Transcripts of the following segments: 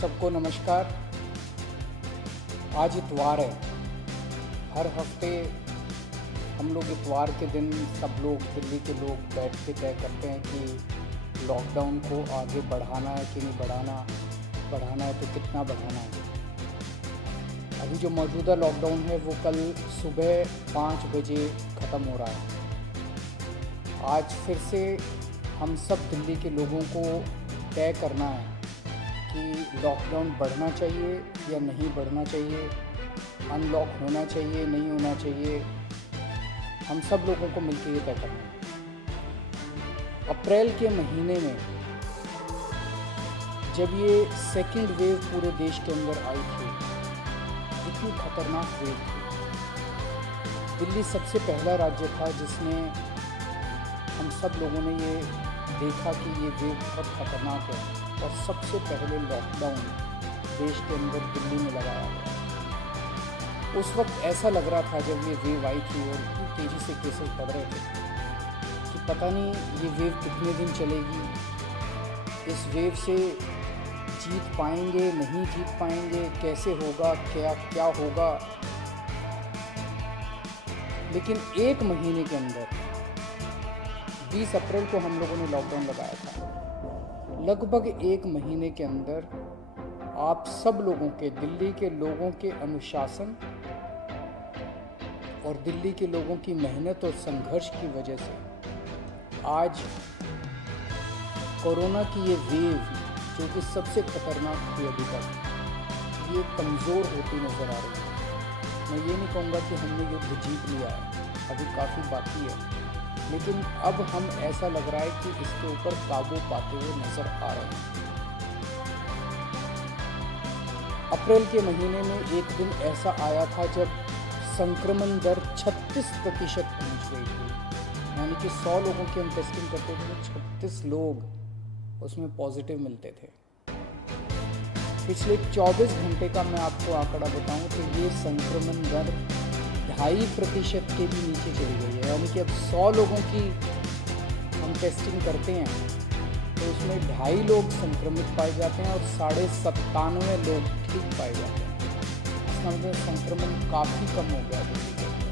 सबको नमस्कार। आज इतवार है। हर हफ्ते हम लोग इतवार के दिन सब लोग, दिल्ली के लोग बैठ के तय करते हैं कि लॉकडाउन को आगे बढ़ाना है कि नहीं बढ़ाना है तो कितना बढ़ाना है। अभी जो मौजूदा लॉकडाउन है वो कल सुबह 5 बजे ख़त्म हो रहा है। आज फिर से हम सब दिल्ली के लोगों को तय करना है कि लॉकडाउन बढ़ना चाहिए या नहीं बढ़ना चाहिए, अनलॉक होना चाहिए नहीं होना चाहिए। हम सब लोगों को मिलकर ये तय करना है। अप्रैल के महीने में जब ये सेकंड वेव पूरे देश के अंदर आई थी, इतनी खतरनाक वेव थी। दिल्ली सबसे पहला राज्य था जिसने, हम सब लोगों ने ये देखा कि ये वेव बहुत खतरनाक है और सबसे पहले लॉकडाउन देश के अंदर दिल्ली में लगाया गया। उस वक्त ऐसा लग रहा था जब ये वेव आई थी और इतनी तेज़ी से केसेस बढ़ रहे थे कि पता नहीं ये वेव कितने दिन चलेगी, इस वेव से जीत पाएंगे नहीं जीत पाएंगे, कैसे होगा, क्या होगा। लेकिन एक महीने के अंदर 20 अप्रैल को हम लोगों ने लॉकडाउन लगाया था। लगभग एक महीने के अंदर आप सब लोगों के, दिल्ली के लोगों के अनुशासन और दिल्ली के लोगों की मेहनत और संघर्ष की वजह से आज कोरोना की ये वेव, जो कि सबसे खतरनाक थी अभी तक, ये कमज़ोर होती नज़र आ रही है। मैं ये नहीं कहूँगा कि हमने युद्ध जीत लिया है, अभी काफ़ी बाकी है, लेकिन अब हम, ऐसा लग रहा है कि इसके ऊपर काबू पाते हुए नजर आ रहे हैं। अप्रैल के महीने में एक दिन ऐसा आया था जब संक्रमण दर 36% पहुंच गई थी। यानी कि 100 लोगों की हम टेस्टिंग करते थे तो 36 लोग उसमें पॉजिटिव मिलते थे। पिछले 24 घंटे का मैं आपको आंकड़ा बताऊं तो ये संक्रमण दर 2.5% के भी नीचे चली गई है। यानी कि अब 100 लोगों की हम टेस्टिंग करते हैं तो उसमें 2.5 लोग संक्रमित पाए जाते हैं और 97.5 लोग ठीक पाए जाते हैं। इसका मतलब संक्रमण काफ़ी कम हो गया दिल्ली के अंदर।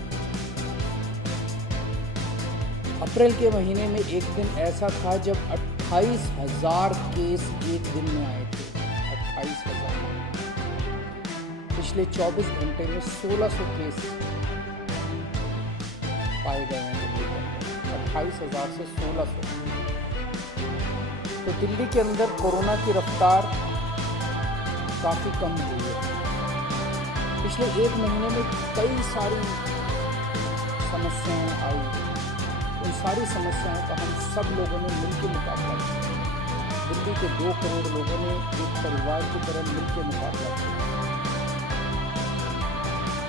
अप्रैल के महीने में एक दिन ऐसा था जब 28,000 केस एक दिन में आए थे। 28,000। पिछले 24 घंटे में 1600 केस पाए गए हैं दिल्ली के अंदर। 28,000 से 1600। तो दिल्ली के अंदर कोरोना की रफ्तार काफ़ी कम हुई है। पिछले एक महीने में कई सारी समस्याएं आई। उन सारी समस्याओं का हम सब लोगों ने मिलकर मुकाबला किया। दिल्ली के 2 करोड़ लोगों ने एक परिवार की तरह मिलकर मुकाबला किया।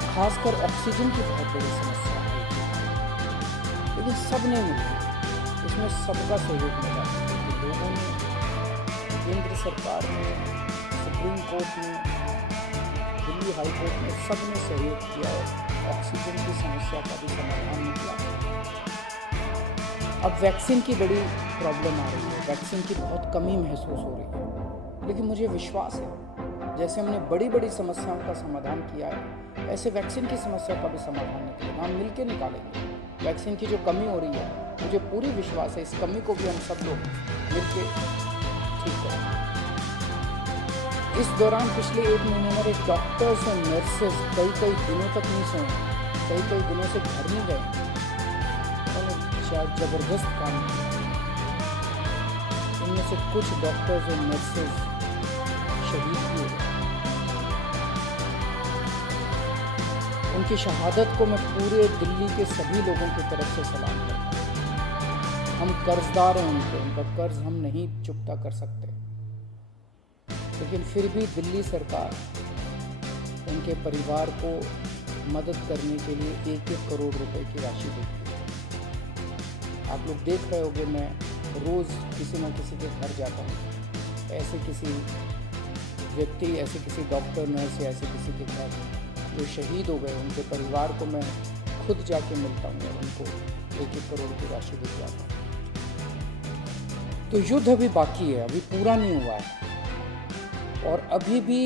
खासकर ऑक्सीजन की बहुत बड़ी समस्या है, लेकिन सब ने मिलकर, इसमें सबका सहयोग मिला। लोगों ने, केंद्र सरकार ने, सुप्रीम कोर्ट ने, दिल्ली हाई कोर्ट ने, सब ने सहयोग किया और ऑक्सीजन की समस्या का भी समाधान निकला। अब वैक्सीन की बड़ी प्रॉब्लम आ रही है, वैक्सीन की बहुत कमी महसूस हो रही है, लेकिन मुझे विश्वास है जैसे हमने बड़ी बड़ी समस्याओं का समाधान किया है, ऐसे वैक्सीन की समस्या का भी समाधान निकलेगा। हम मिलकर निकालेंगे। वैक्सीन की जो कमी हो रही है, मुझे पूरी विश्वास है इस कमी को भी हम सब लोग मिलकर ठीक करेंगे। इस दौरान पिछले एक महीने में डॉक्टर्स और नर्सेज कई दिनों तक नहीं सोए, कई दिनों से घर नहीं गए। उन्होंने शायद ज़बरदस्त काम किया। इनमें से कुछ डॉक्टर्स और नर्सेज शहीद भी हुए। उनकी शहादत को मैं पूरे दिल्ली के सभी लोगों की तरफ से सलाम करता हूँ। हम कर्जदार हैं उनका कर्ज हम नहीं चुकता कर सकते, लेकिन फिर भी दिल्ली सरकार उनके परिवार को मदद करने के लिए 1-1 करोड़ रुपए की राशि देती है। आप लोग देख रहे होंगे, मैं रोज़ किसी न किसी के घर जाता हूँ। ऐसे किसी व्यक्ति, ऐसे किसी डॉक्टर, नर्स या ऐसे किसी के घर जो शहीद हो गए, उनके परिवार को मैं खुद जाके मिलता हूँ और उनको 1-1 करोड़ की राशि भिजवाता हूँ। तो युद्ध अभी बाकी है, अभी पूरा नहीं हुआ है। और अभी भी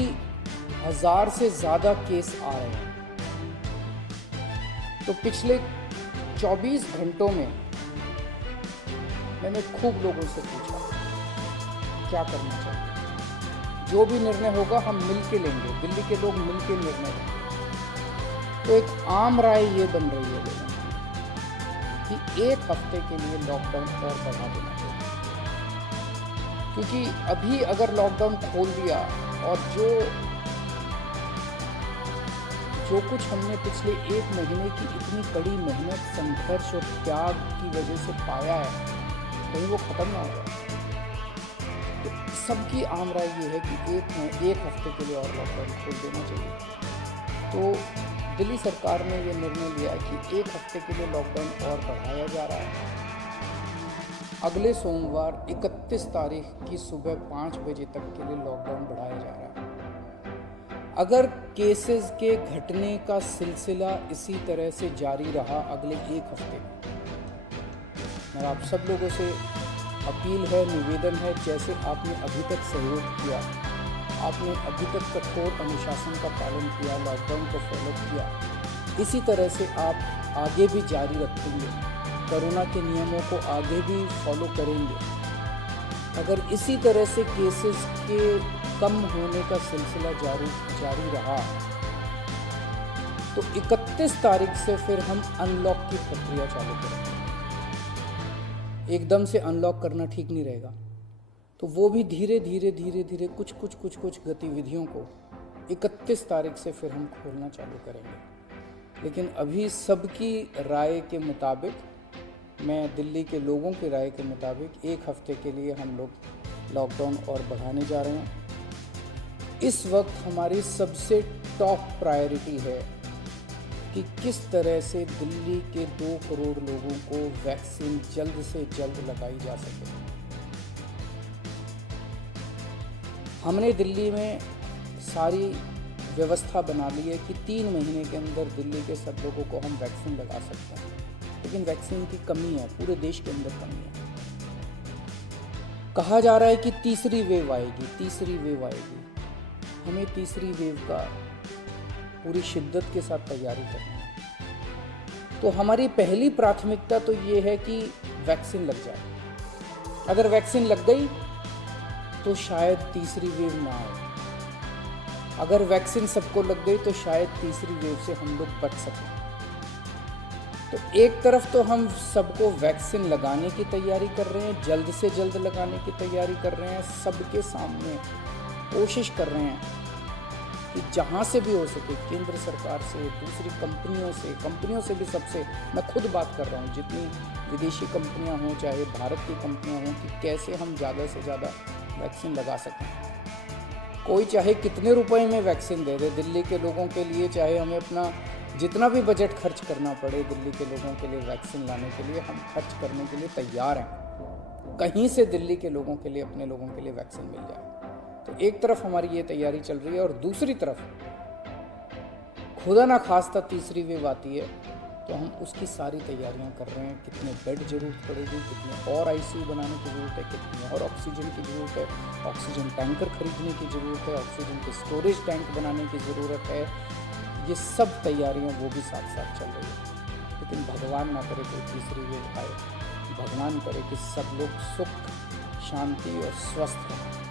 1000 से ज़्यादा केस आ रहे हैं। तो पिछले 24 घंटों में मैंने खूब लोगों से पूछा क्या करना चाहिए। जो भी निर्णय होगा हम मिल के लेंगे, दिल्ली के लोग मिल के निर्णय लेंगे। तो एक आम राय ये बन रही है लोगों की कि 1 हफ्ते के लिए लॉकडाउन और बढ़ा देना चाहिए, क्योंकि अभी अगर लॉकडाउन खोल दिया और जो कुछ हमने पिछले 1 महीने की इतनी कड़ी मेहनत, संघर्ष और त्याग की वजह से पाया है, कहीं वो ख़त्म ना हो जाए। तो सबकी आम राय ये है कि 1 हफ्ते के लिए और लॉकडाउन खोल देना चाहिए। तो दिल्ली सरकार ने ये निर्णय लिया कि 1 हफ्ते के लिए लॉकडाउन और बढ़ाया जा रहा है। अगले सोमवार 31 तारीख की सुबह 5 बजे तक के लिए लॉकडाउन बढ़ाया जा रहा है। अगर केसेस के घटने का सिलसिला इसी तरह से जारी रहा अगले 1 हफ्ते में, मेरा आप सब लोगों से अपील है, निवेदन है, जैसे आपने अभी तक सहयोग किया, आपने अभी तक कठोर अनुशासन का पालन किया, लॉकडाउन को फॉलो किया, इसी तरह से आप आगे भी जारी रखेंगे, कोरोना के नियमों को आगे भी फॉलो करेंगे। अगर इसी तरह से केसेस के कम होने का सिलसिला जारी रहा तो 31 तारीख से फिर हम अनलॉक की प्रक्रिया चालू करेंगे। एकदम से अनलॉक करना ठीक नहीं रहेगा, तो वो भी धीरे धीरे कुछ गतिविधियों को 31 तारीख से फिर हम खोलना चालू करेंगे। लेकिन अभी सबकी राय के मुताबिक, मैं दिल्ली के लोगों की राय के मुताबिक 1 हफ्ते के लिए हम लोग लॉकडाउन और बढ़ाने जा रहे हैं। इस वक्त हमारी सबसे टॉप प्रायोरिटी है कि किस तरह से दिल्ली के 2 करोड़ लोगों को वैक्सीन जल्द से जल्द लगाई जा सके। हमने दिल्ली में सारी व्यवस्था बना ली है कि 3 महीने के अंदर दिल्ली के सब लोगों को हम वैक्सीन लगा सकते हैं, लेकिन वैक्सीन की कमी है, पूरे देश के अंदर कमी है। कहा जा रहा है कि तीसरी वेव आएगी। हमें तीसरी वेव का पूरी शिद्दत के साथ तैयारी करनी है। तो हमारी पहली प्राथमिकता तो ये है कि वैक्सीन लग जाए। अगर वैक्सीन लग गई तो शायद तीसरी वेव ना आए। अगर वैक्सीन सबको लग गई तो शायद तीसरी वेव से हम लोग बच सकें। तो एक तरफ तो हम सबको वैक्सीन लगाने की तैयारी कर रहे हैं, जल्द से जल्द लगाने की तैयारी कर रहे हैं, सबके सामने कोशिश कर रहे हैं कि जहाँ से भी हो सके, केंद्र सरकार से, दूसरी कंपनियों से भी, सबसे मैं खुद बात कर रहा हूँ, जितनी विदेशी कंपनियाँ हों चाहे भारत की कंपनियाँ हों, कि कैसे हम ज़्यादा से ज़्यादा वैक्सीन लगा सकें। कोई चाहे कितने रुपए में वैक्सीन दे दे दिल्ली के लोगों के लिए, चाहे हमें अपना जितना भी बजट खर्च करना पड़े दिल्ली के लोगों के लिए वैक्सीन लाने के लिए, हम खर्च करने के लिए तैयार हैं। कहीं से दिल्ली के लोगों के लिए, अपने लोगों के लिए वैक्सीन मिल जाए। तो एक तरफ हमारी ये तैयारी चल रही है और दूसरी तरफ खुदा ना खास्ता तीसरी वेव आती है तो हम उसकी सारी तैयारियां कर रहे हैं। कितने बेड जरूरत पड़ेगी, कितने और आईसीयू बनाने की ज़रूरत है, कितनी और ऑक्सीजन की ज़रूरत है, ऑक्सीजन टैंकर खरीदने की ज़रूरत है, ऑक्सीजन के स्टोरेज टैंक बनाने की ज़रूरत है। ये सब तैयारियां वो भी साथ साथ चल रही है। लेकिन भगवान ना करे कोई तीसरी वेव आए, भगवान करे कि सब लोग सुख, शांति और स्वस्थ रहें।